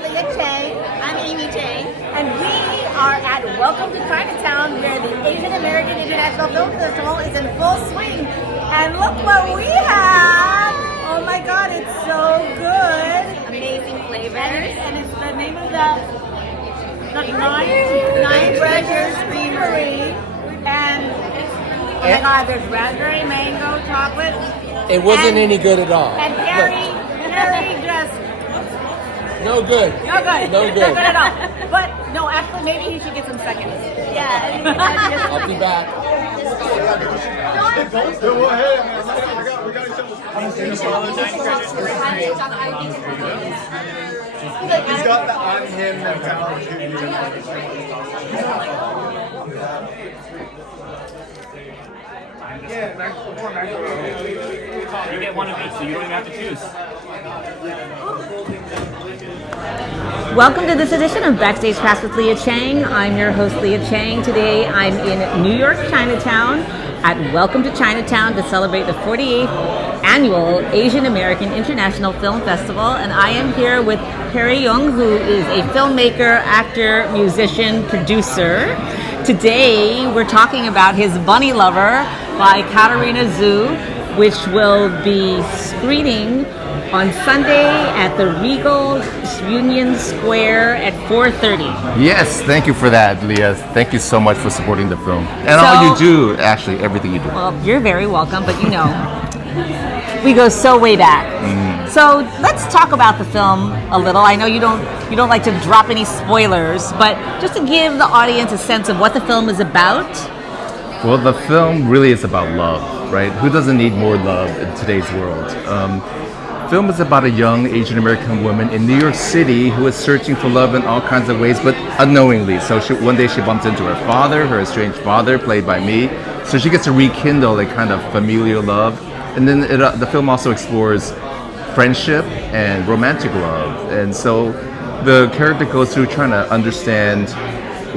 Lia Chang. I'm Amy Chang. And we are at Welcome to Chinatown, where the Asian American International Film Festival is in full swing. And look what we have! Oh my god, it's so good! Amazing flavors. And it's the name of the Nine Treaures Creamery. And oh my god, there's raspberry, mango, chocolate. It wasn't any good at all. And Harry just... No good. No good. No Not good. good at all. But no, actually, maybe he should get some seconds. Yeah. I'll be back. He's got the on him mentality. You get one of each, so you don't even have to choose. Welcome to this edition of Backstage Pass with Lia Chang. I'm your host, Lia Chang. Today I'm in New York, Chinatown, at Welcome to Chinatown to celebrate the 48th Annual Asian American International Film Festival. And I am here with Perry Young, who is a filmmaker, actor, musician, producer. Today we're talking about his Bunny Lover by Katarina Zhu, which will be screening on Sunday at the Regal Union Square at 4:30. Yes, thank you for that, Leah. Thank you so much for supporting the film. And all you do, actually, everything you do. Well, you're very welcome, but you know, we go so way back. So let's talk about the film a little. I know you don't like to drop any spoilers, but just to give the audience a sense of what the film is about. Well, the film really is about love, right? Who doesn't need more love in today's world? Film is about a young Asian American woman in New York City who is searching for love in all kinds of ways, but unknowingly. So one day she bumps into her father, her estranged father, played by me. So she gets to rekindle a kind of familial love. And then the film also explores friendship and romantic love. And so the character goes through trying to understand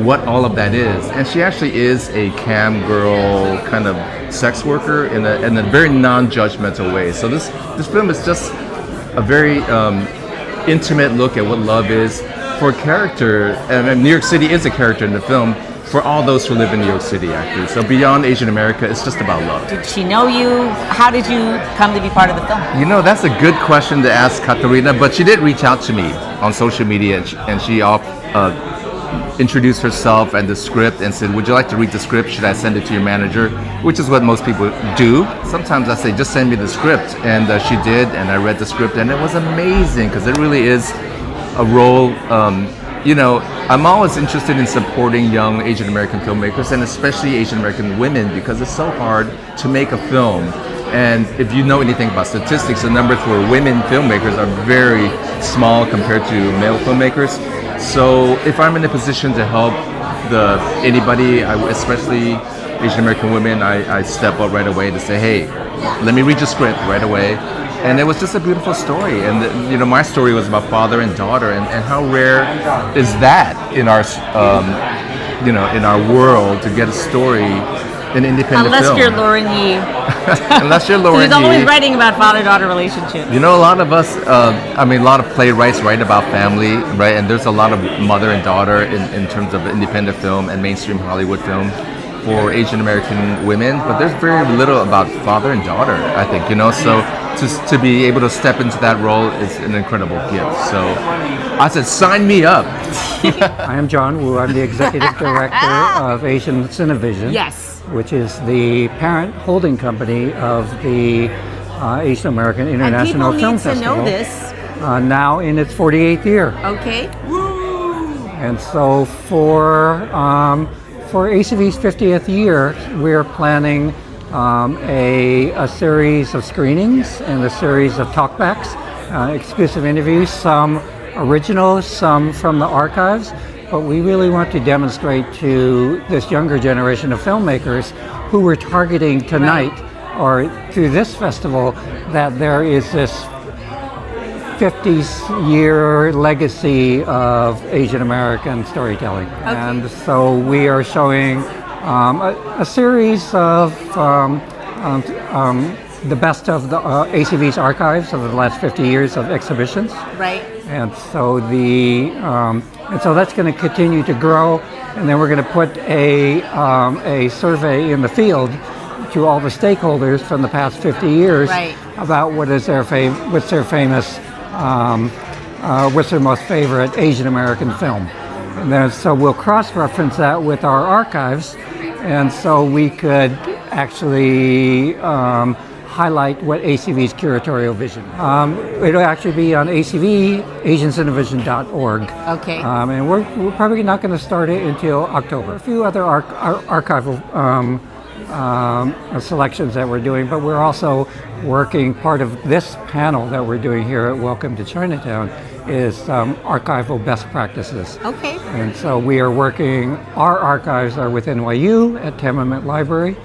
what all of that is. And she actually is a cam girl kind of sex worker in a very non-judgmental way. So this film is just a very intimate look at what love is for a character, and New York City is a character in the film, for all those who live in New York City, actually. So beyond Asian America, it's just about love. Did she know you? How did you come to be part of the film? You know, that's a good question to ask Katarina, but she did reach out to me on social media, and she introduced herself and the script and said, would you like to read the script? Should I send it to your manager? Which is what most people do. Sometimes I say, just send me the script. And she did, and I read the script, and it was amazing because it really is a role. I'm always interested in supporting young Asian American filmmakers, and especially Asian American women, because it's so hard to make a film. And if you know anything about statistics, the numbers for women filmmakers are very small compared to male filmmakers. So if I'm in a position to help anybody, especially Asian American women, I step up right away to say, hey, let me read your script right away. And it was just a beautiful story. And my story was about father and daughter, and how rare is that in our in our world to get a story in independent Unless film. you're Lauren Yee. Unless you're Lauren Yee. He's always writing about father-daughter relationships. You know, a lot of us, a lot of playwrights write about family, right? And there's a lot of mother and daughter in terms of independent film and mainstream Hollywood film for Asian American women, but there's very little about father and daughter, I think, So to be able to step into that role is an incredible gift. So I said, sign me up. I am John Woo. I'm the Executive Director of Asian Cinevision. Yes. Which is the parent holding company of the Asian American International Film Festival. And people need to know this. Now in its 48th year. Okay. And so for ACV's 50th year, we're planning a series of screenings and a series of talkbacks, exclusive interviews, some originals, some from the archives. But we really want to demonstrate to this younger generation of filmmakers who we're targeting tonight or through this festival that there is this 50-year legacy of Asian American storytelling. Okay. And so we are showing a series of the best of the ACV's archives of the last 50 years of exhibitions. Right. And so that's going to continue to grow, and then we're going to put a survey in the field to all the stakeholders from the past 50 years Right. about what's their famous, what's their most favorite Asian American film. And then so we'll cross-reference that with our archives, and so we could actually highlight what ACV's curatorial vision. It'll actually be on ACV, AsiansInnovision.org. Okay. And we're probably not going to start it until October. A few other archival selections that we're doing, but we're also working, part of this panel that we're doing here at Welcome to Chinatown is archival best practices. Okay. And so we are working, our archives are with NYU at Tamiment Library,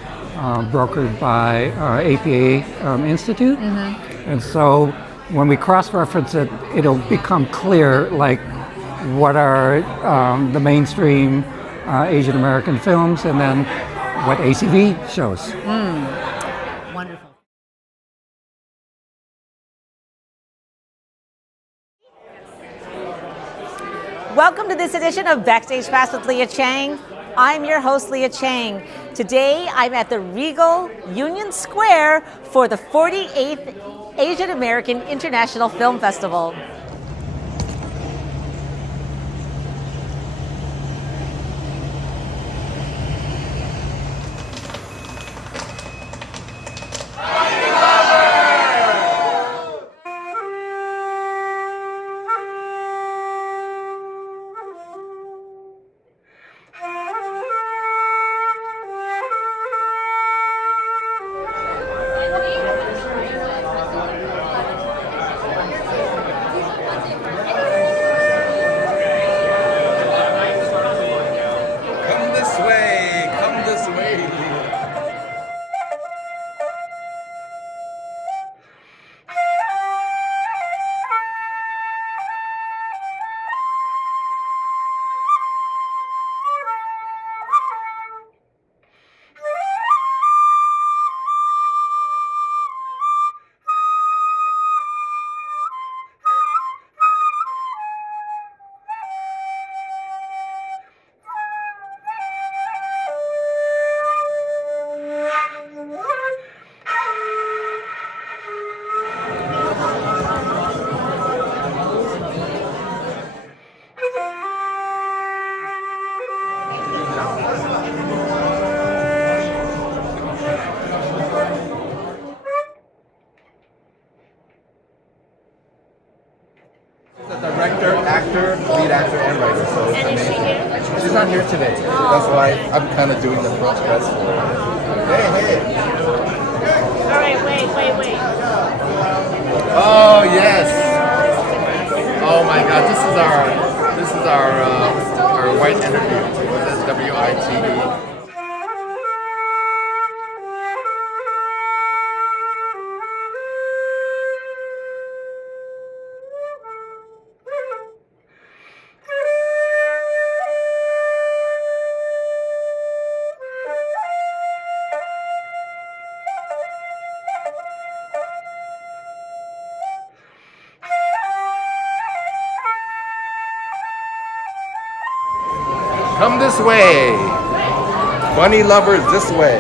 brokered by APA Institute. And so when we cross-reference it, it'll become clear like what are the mainstream Asian American films, and then what ACV shows. Wonderful. Welcome to this edition of Backstage Pass with Lia Chang. I'm your host, Lia Chang. Today, I'm at the Regal Union Square for the 48th Asian American International Film Festival. Come this way. Director, actor, lead actor, and writer. So it's amazing. She's not here today. That's why I'm kind of doing the first press for her. Hey. All right, wait. Oh yes. Oh my God, this is our white interview. That's WITE. Come this way. Bunny lovers this way.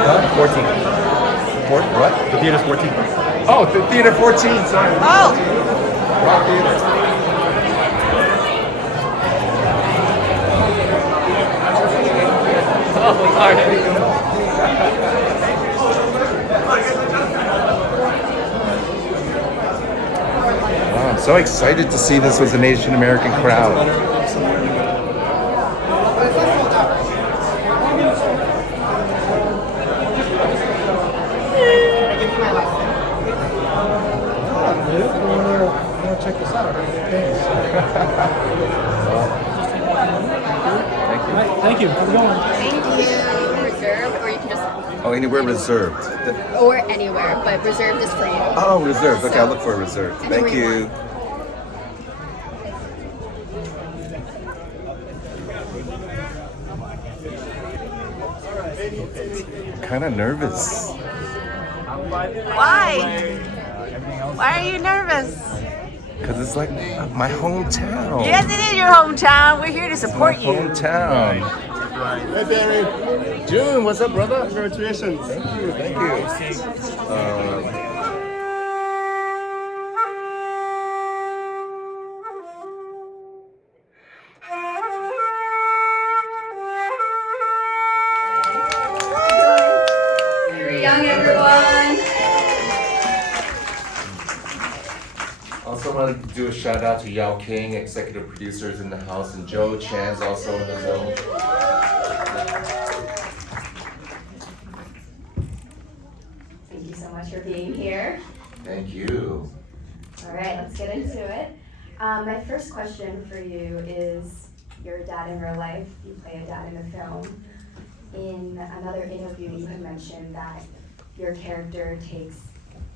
Huh? 14. What? The theater's 14. Oh, the theater 14, sorry. Oh! Rock theater. Oh, Lord. I'm so excited to see this was an Asian American crowd. Check this out. Thank you. How's it going? Thank you. Reserved, or you can just, Oh, anywhere reserved. or anywhere, but reserved is for you. Oh, reserved. Okay, I'll look for a reserved. Thank Anywhere you you. kind of nervous. Why? Why are you nervous? Because it's like my hometown. Yes, it is your hometown. We're here to support you. Hometown. Hey, Barry. June, what's up, brother? Congratulations. Thank you. Young everyone. Also want to do a shout out to Lia Chang, executive producers in the house, and Joe Chan's also in the film. Thank you so much for being here. Thank you. All right, let's get into it. My first question for you is, you're a dad in real life. You play a dad in the film. In another interview, you had mentioned that your character takes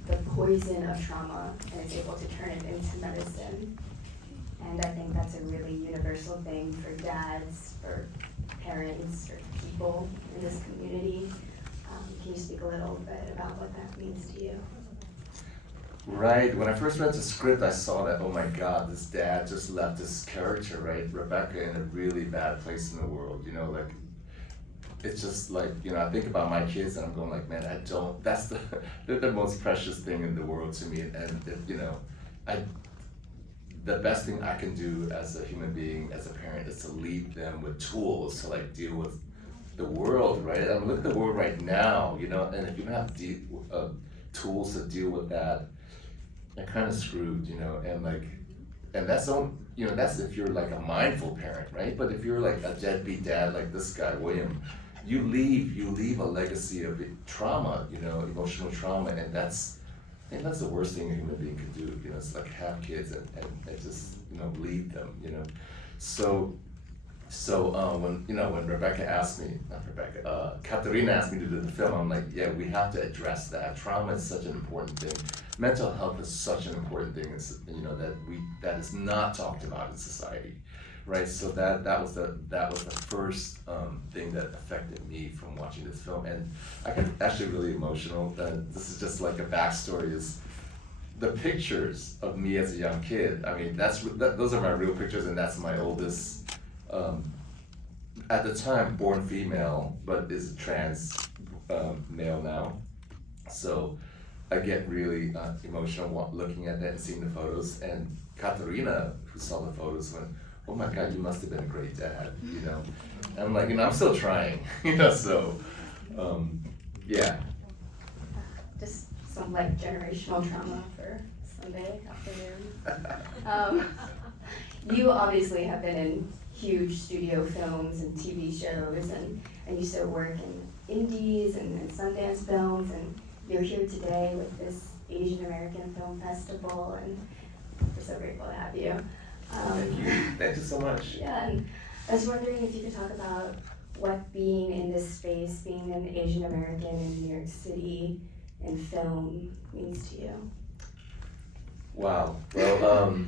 the poison of trauma and is able to turn it into medicine. And I think that's a really universal thing for dads, for parents, for people in this community. Can you speak a little bit about what that means to you? Right, when I first read the script, I saw that, oh my God, this dad just left this character, right, Rebecca, in a really bad place in the world, you know, like, it's just like, you know, I think about my kids and I'm going like, man, they're the most precious thing in the world to me, and you know, the best thing I can do as a human being, as a parent, is to lead them with tools to like deal with the world, right? I mean, look at the world right now, you know, and if you don't have tools to deal with that, you're kind of screwed, you know, and that's you know, that's if you're like a mindful parent, right? But if you're like a deadbeat dad like this guy, William, you leave a legacy of trauma, you know, emotional trauma, and I think that's the worst thing a human being can do, you know, it's like have kids and just, you know, lead them, you know. So when Rebecca asked me, Katarina asked me to do the film, I'm like, yeah, we have to address that. Trauma is such an important thing. Mental health is such an important thing, you know, that is not talked about in society, right? So that was the first thing that affected me from watching this film, and I got actually really emotional. This is just like a backstory. Is the pictures of me as a young kid. I mean, those are my real pictures, and that's my oldest. At the time, born female, but is a trans male now. So I get really emotional looking at that and seeing the photos. And Katarina, who saw the photos, went, "Oh my God, you must have been a great dad," you know. And I'm like, you know, I'm still trying, you know. So, yeah. Just some like generational trauma for Sunday afternoon. You obviously have been in huge studio films and TV shows, and you still work in indies and Sundance films, and you're here today with this Asian American Film Festival, and we're so grateful to have you. Thank you so much. Yeah, and I was wondering if you could talk about what being in this space, being an Asian American in New York City in film means to you. Wow. Well,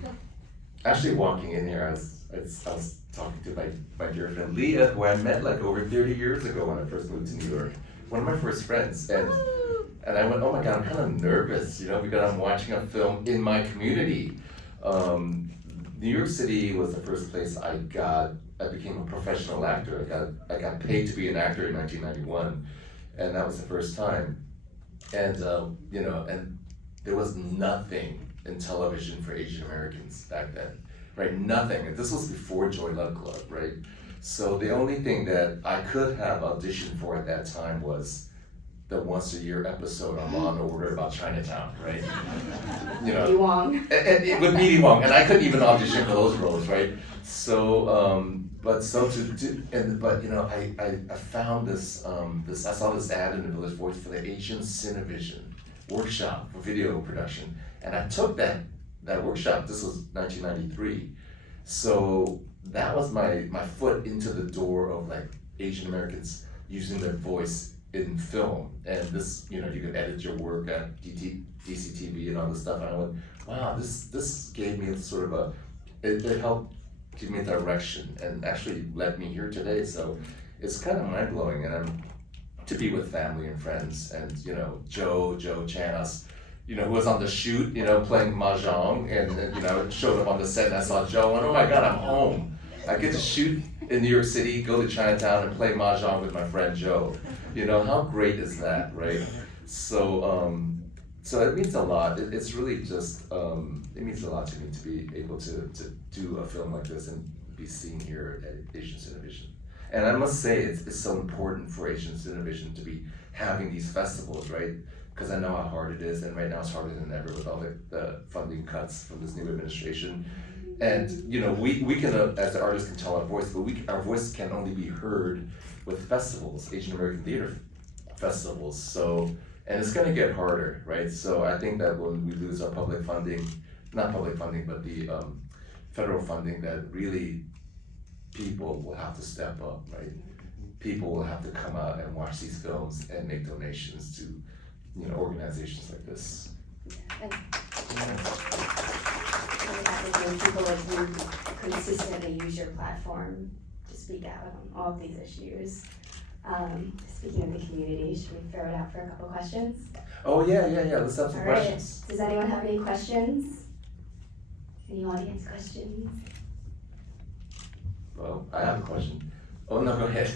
actually walking in here, I was talking to my dear friend Lia, who I met like over 30 years ago when I first moved to New York. One of my first friends, and I went, oh my God, I'm kind of nervous, you know, because I'm watching a film in my community. New York City was the first place I became a professional actor. I got paid to be an actor in 1991, and that was the first time. And you know, and there was nothing in television for Asian Americans back then, right? Nothing. And this was before Joy Luck Club, right? So the only thing that I could have auditioned for at that time was the once-a-year episode on Law and Order about Chinatown, right? You know, Wong. and with Lee Wong, and I couldn't even audition for those roles, right? So, but you know, I found this I saw this ad in the Village Voice for the Asian Cinevision workshop for video production, and I took that workshop. This was 1993, so that was my foot into the door of like Asian Americans using their voice in film. And this, you know, you could edit your work at DCTV and all this stuff, and I went, wow, this gave me sort of it helped give me a direction and actually led me here today. So it's kind of mind-blowing, and to be with family and friends. And Joe Chan, who was on the shoot, playing mahjong, and showed up on the set, and I saw Joe, and oh my God, I'm home. I get to shoot in New York City, go to Chinatown, and play mahjong with my friend Joe. How great is that, right? So it means a lot. It's really just, it means a lot to me to be able to do a film like this and be seen here at Asian Cinevision. And I must say, it's so important for Asian Cinevision to be having these festivals, right? Because I know how hard it is, and right now it's harder than ever with all the funding cuts from this new administration. And we can, as the artists, can tell our voice, but our voice can only be heard with festivals, Asian American theater festivals. So, and it's going to get harder, right? So I think that when we lose our public funding, not public funding, but the federal funding, that really people will have to step up, right? People will have to come out and watch these films and make donations to organizations like this. And people like you consistently use your platform to speak out on all of these issues. Speaking of the community, should we throw it out for a couple questions? Oh yeah. Let's have some All right. questions. Does anyone have any questions? Any audience questions? Well, I have a question. Oh no, go ahead.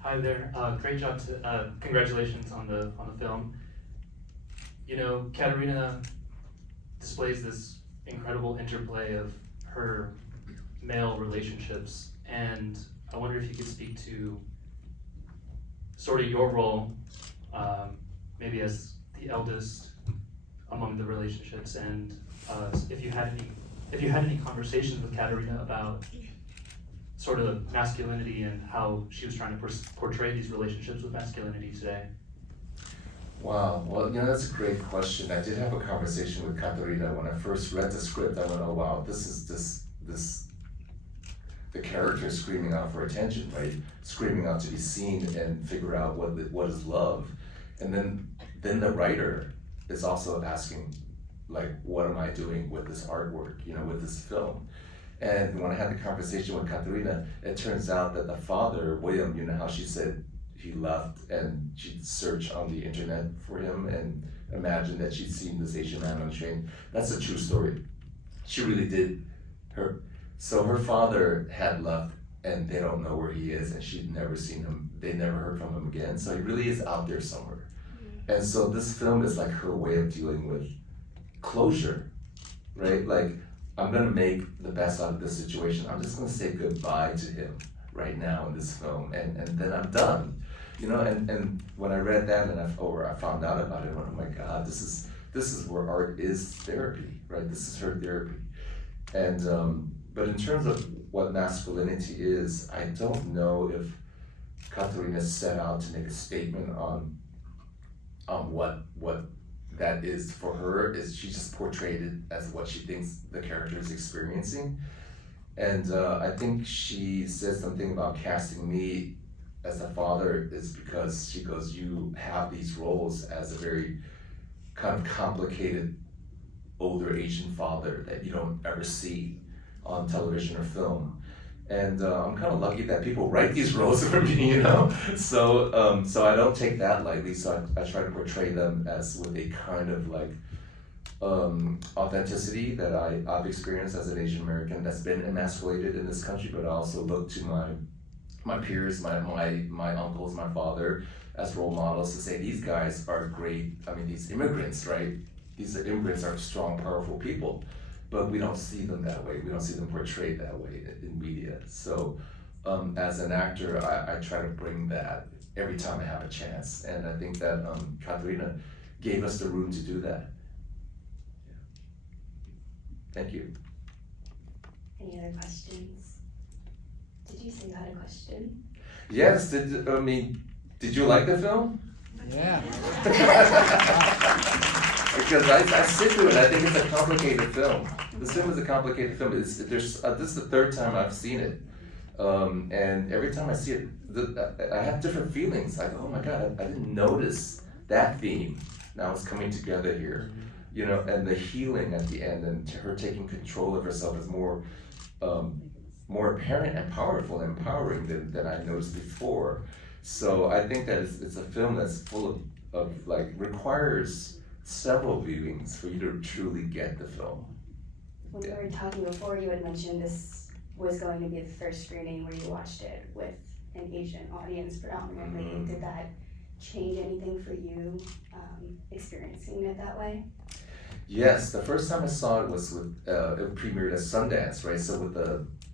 Hi there. Great job. Congratulations on the film. Katarina displays this incredible interplay of her male relationships, and I wonder if you could speak to sort of your role, maybe as the eldest among the relationships, and if you had any conversations with Katarina about sort of masculinity and how she was trying to portray these relationships with masculinity today. Wow, well, that's a great question. I did have a conversation with Katarina when I first read the script. I went, oh wow, this is the character screaming out for attention, right? Screaming out to be seen and figure out what is love. And then the writer is also asking, like, what am I doing with this artwork, with this film? And when I had the conversation with Katarina, it turns out that the father, William, how she said he left and she'd search on the internet for him and imagine that she'd seen this Asian man on the train. That's a true story. She really did. So her father had left and they don't know where he is, and she'd never seen him. They never heard from him again. So he really is out there somewhere. And so this film is like her way of dealing with closure, right? Like, I'm gonna make the best out of this situation. I'm just gonna say goodbye to him right now in this film, and then I'm done. And when I read that and I found out about it, I went, oh my God, this is where art is therapy, right? This is her therapy. And but in terms of what masculinity is, I don't know if Katarina set out to make a statement on what that is for her. Is she just portrayed it as what she thinks the character is experiencing. And I think she says something about casting me as a father is because she goes, you have these roles as a very kind of complicated older Asian father that you don't ever see on television or film. And I'm kind of lucky that people write these roles for me, So I don't take that lightly. So I try to portray them as with a kind of like authenticity that I've experienced as an Asian American that's been emasculated in this country. But I also look to my peers, my uncles, my father as role models to say these guys are great. I mean, these immigrants, right? These immigrants are strong, powerful people. But we don't see them that way. We don't see them portrayed that way in media. So as an actor, I try to bring that every time I have a chance. And I think that Katarina gave us the room to do that. Yeah. Thank you. Any other questions? Did you say you had a question? Yes, did you like the film? Yeah. Because I sit through it, I think it's a complicated film. This film is a complicated film. This is the third time I've seen it. And every time I see it, I have different feelings. Like, oh my God, I didn't notice that theme. Now it's coming together here. you know, and the healing at the end, and her taking control of herself is more apparent and powerful and empowering than I noticed before. So I think that it's a film that's full of like, requires several viewings for you to truly get the film. When we were talking before, you had mentioned this was going to be the first screening where you watched it with an Asian audience predominantly. Mm-hmm. Did that change anything for you, experiencing it that way? Yes, the first time I saw it was with, it premiered at Sundance, right? So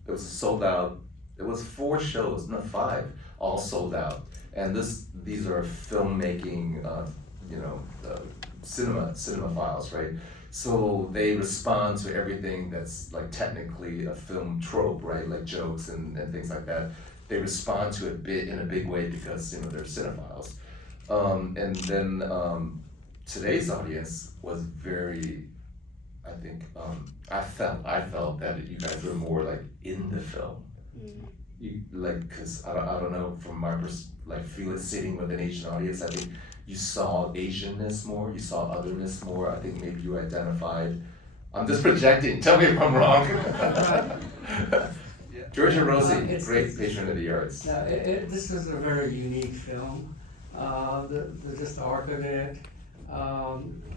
it was sold out, it was 4 shows, not 5, all sold out. And these are filmmaking, you know, cinemaphiles, right? So they respond to everything that's like technically a film trope, right? Like jokes and things like that. They respond to it in a big way because, you know, they're cinephiles. And then today's audience was very, I think, I felt that you guys were more like in the film. You like, cause I don't know, from my feeling sitting with an Asian audience, I think you saw Asianness more, you saw otherness more. I think maybe you identified. I'm just projecting. Tell me if I'm wrong. Georgia Rosie, great patron of the arts. No, this is a very unique film. Just the arc of it.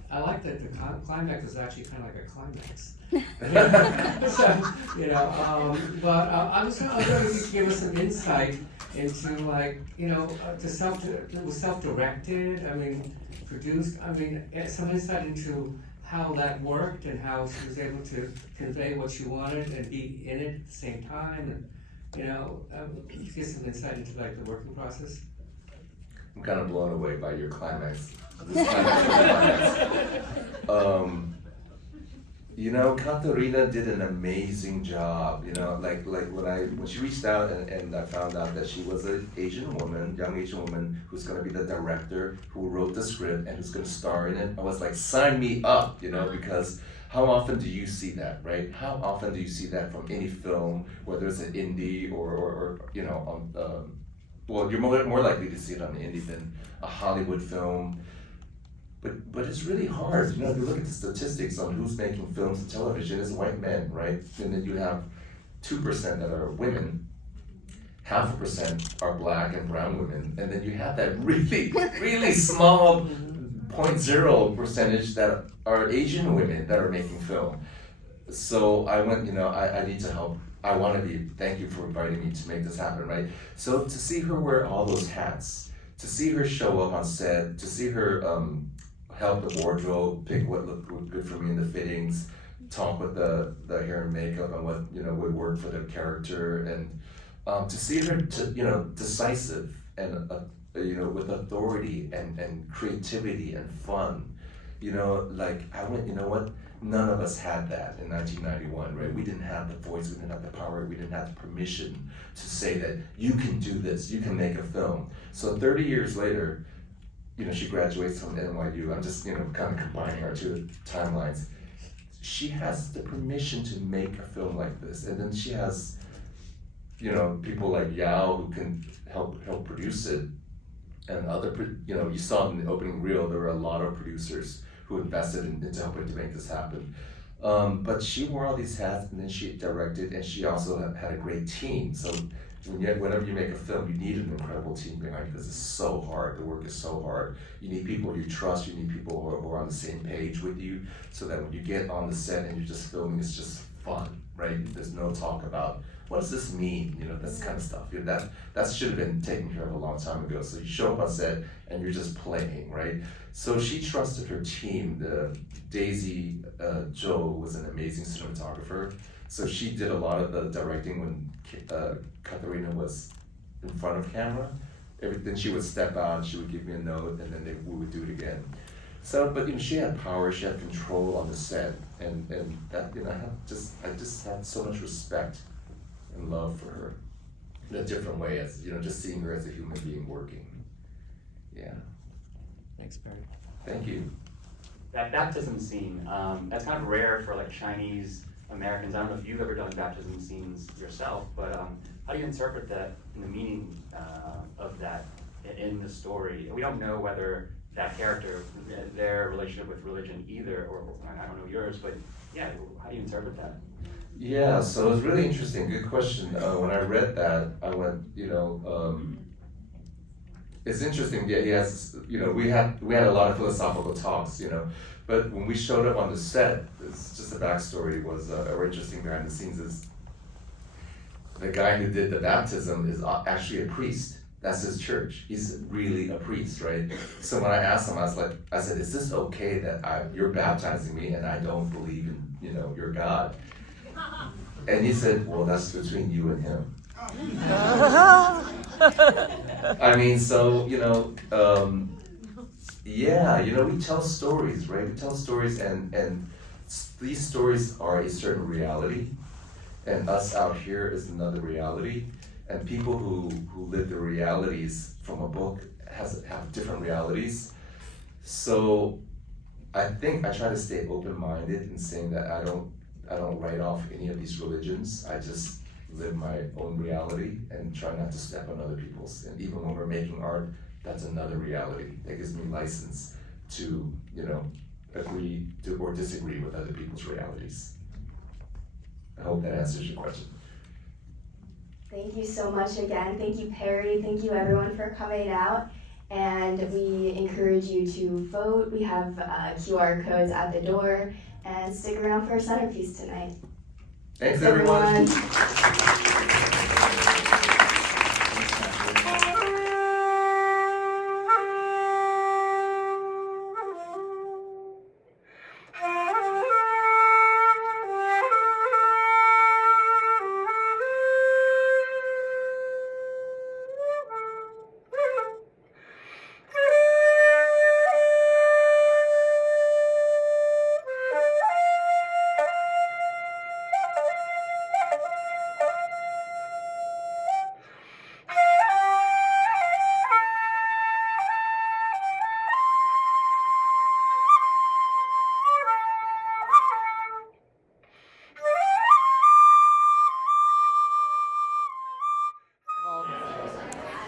I like that the climax is actually kind of like a climax. So, you know, but I was wondering if you could give us some insight into, like, you know, it was self-directed, I mean, produced, I mean, some insight into how that worked and how she was able to convey what she wanted and be in it at the same time, and, you know, give some insight into, like, the working process. I'm kind of blown away by your climax. You know, Katarina did an amazing job. You know, like when she reached out and I found out that she was an Asian woman, young Asian woman, who's going to be the director, who wrote the script and who's going to star in it. I was like, sign me up, you know, because how often do you see that, right? How often do you see that from any film, whether it's an indie or you know, well, you're more likely to see it on the indie than a Hollywood film. But it's really hard, you know, if you look at the statistics on who's making films and television, it's white men, right? And then you have 2% that are women, 0.5% are black and brown women, and then you have that really, really small 0.0 percentage that are Asian women that are making film. So I went, you know, I need to help. I want to be, thank you for inviting me to make this happen, right? So to see her wear all those hats, to see her show up on set, to see her help the wardrobe, pick what looked good for me in the fittings, talk with the hair and makeup and what, you know, would work for the character, and to see her, you know, decisive and you know, with authority and creativity and fun. You know, like I went, you know what? None of us had that in 1991, right? We didn't have the voice, we didn't have the power, we didn't have the permission to say that you can do this, you can make a film. So 30 years later, you know, she graduates from NYU. I'm just, you know, kind of combining our two timelines. She has the permission to make a film like this, and then she has, you know, people like Yao who can help produce it, and other, you know, you saw in the opening reel there were a lot of producers who invested into helping to make this happen. But she wore all these hats, and then she directed, and she also had a great team. So whenever you make a film, you need an incredible team behind you because it's so hard. The work is so hard. You need people you trust. You need people who are on the same page with you, so that when you get on the set and you're just filming, it's just fun, right? There's no talk about what does this mean, you know, this kind of stuff. You know, that should have been taken care of a long time ago. So you show up on set and you're just playing, right? So she trusted her team. Daisy Zhou was an amazing cinematographer. So she did a lot of the directing when Katarina was in front of camera. Then she would step out, she would give me a note, and then we would do it again. So, but you know, she had power, she had control on the set, and that, you know, I just had so much respect and love for her in a different way, as you know, just seeing her as a human being working. Yeah. Thanks, Barry. Thank you. That baptism scene, that's kind of rare for like Chinese Americans. I don't know if you've ever done baptism scenes yourself, but how do you interpret that in the meaning of that in the story? We don't know whether that character, their relationship with religion either, or I don't know yours, but yeah, how do you interpret that? Yeah, so it's really interesting. Good question. When I read that, I went, it's interesting. Yeah, he has, we had a lot of philosophical talks, but when we showed up on the set, it's just a backstory was interesting behind the scenes is the guy who did the baptism is actually a priest. That's his church. He's really a priest, right? So when I asked him, I said, is this okay that you're baptizing me and I don't believe in, your God? And he said, well, that's between you and him. I mean, so, we tell stories, right? We tell stories and these stories are a certain reality, and us out here is another reality. And people who live the realities from a book have different realities. So I think I try to stay open-minded in saying that I don't write off any of these religions. I just live my own reality and try not to step on other people's. And even when we're making art, that's another reality that gives me license to, agree to or disagree with other people's realities. I hope that answers your question. Thank you so much again. Thank you, Perry. Thank you, everyone, for coming out. And we encourage you to vote. We have QR codes at the door. And stick around for our centerpiece tonight. Thanks, everyone.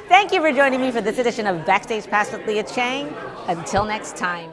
Thank you for joining me for this edition of Backstage Pass with Lia Chang. Until next time.